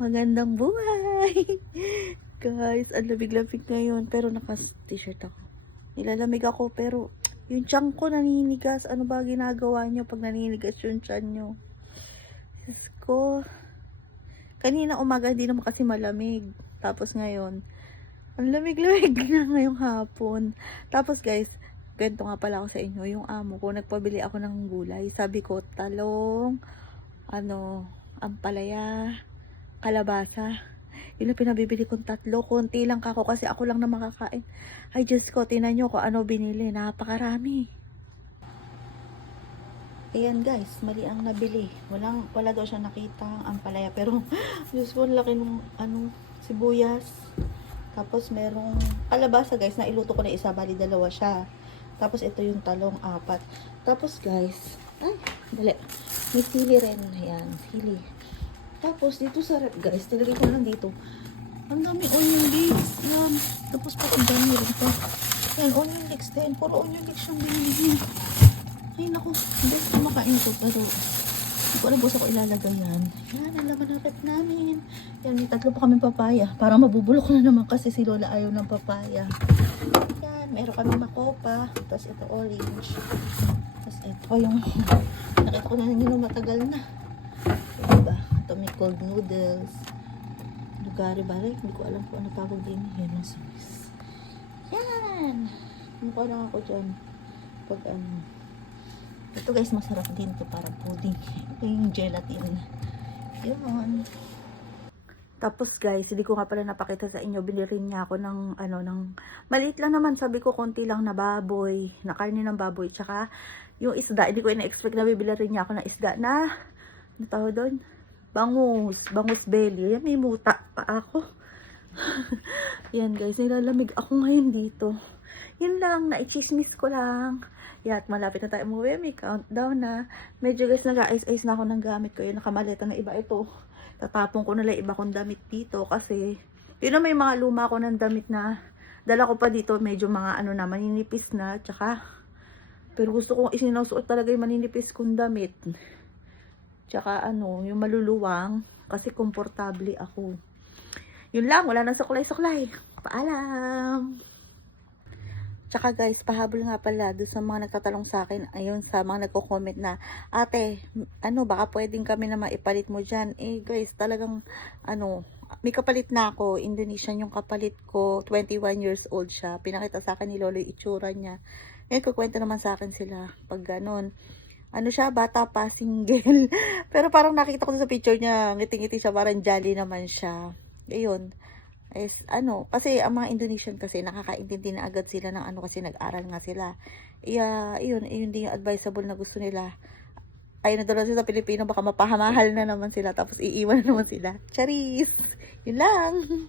Magandang buhay! Guys, ang lamig-lamig ngayon pero naka-t-shirt ako. Nilalamig ako pero yung tiyan ko naninigas. Ano ba ginagawa nyo pag naninigas yung tiyan nyo? Diyos ko. Kanina umaga hindi naman kasi malamig. Tapos ngayon, ang lamig-lamig na ngayong hapon. Tapos guys, kwento nga pala ako sa inyo. Yung amo ko, nagpabili ako ng gulay. Sabi ko, talong, ampalaya, kalabasa. Yun ang pinabibili kong tatlo. Konti lang kako kasi ako lang na makakain. Ay Diyos ko, tinan nyo kung ano binili. Napakarami. Ayan guys, mali ang nabili. Wala daw siya nakita ang ampalaya. Pero Diyos ko, laki ng sibuyas. Tapos merong kalabasa guys, na iluto ko na isa. Bali dalawa siya. Tapos ito yung talong, 4. Tapos guys, dali. May sili rin. Ayan, sili. Tapos, dito sa rep, guys, nilagay ko lang dito. Ang dami onion leeks. Yan. Tapos, ang dami rin pa. Yan, onion leeks din. Puro onion leeks yung binili. Ay, naku. Hindi ko makain ko. Pero, hindi ko alam kung saan ko ilalagay yan. Yan, ang laman ng rep namin. Yan, may 3 pa kami papaya. Parang mabubulok na naman kasi si Lola ayaw ng papaya. Yan, meron kami makopa. Tapos, ito orange. Tapos, ito yung nakita ko na yun matagal na. Diba? Ito may cold noodles. Lugari balik. Hindi ko alam kung ano tawag din. Yan ang sauce. Yan! Mukha lang ako dyan. Pag ito guys, masarap din ito. Parang pudding. Ito yung gelatin. Yun. Tapos guys, hindi ko nga pala napakita sa inyo. Binirin niya ako ng maliit lang naman. Sabi ko, konti lang na baboy. Na karne ng baboy. Tsaka yung isda. Hindi ko ina-expect na bibili rin niya ako ng isda na ano tawag doon? Bangus belly. Ayan, may muta pa ako. Yan guys, nilalamig ako ngayon dito. Yun lang, na-chismis ko lang. Yan, malapit na tayo umuwi. May countdown na. Medyo guys, nag-ice-ice na ako ng gamit ko. Yung nakamaleta na iba ito. Tatapon ko na lang iba kong damit dito. Kasi, yun na may mga luma ko ng damit na dala ko pa dito. Medyo mga na, maninipis na. Tsaka, pero gusto kong isinusuot talaga yung maninipis kong damit. Tsaka yung maluluwang kasi komportable ako. Yun lang, wala nang suklay-suklay. Paalam! Tsaka guys, pahabol nga pala doon sa mga nagtatanong sa akin, ayun sa mga nagko-comment na, ate, baka pwedeng kami na maipalit mo dyan. Eh guys, talagang, may kapalit na ako. Indonesian yung kapalit ko. 21 years old siya. Pinakita sa akin ni Lolo yung itsura niya. Ngayon, kukwento naman sa akin sila pag ganon. Siya, bata pa, single. Pero parang nakita ko sa picture niya, ngiti-ngiti siya, parang jolly naman siya. Ayun. Kasi ang mga Indonesian kasi nakakaintindi na agad sila ng kasi nag-aral nga sila. Ayun din yung advisable na gusto nila. Ayun na doon sila sa Pilipino, baka mapahamahal na naman sila, tapos iiwan na naman sila. Charis! Yun lang!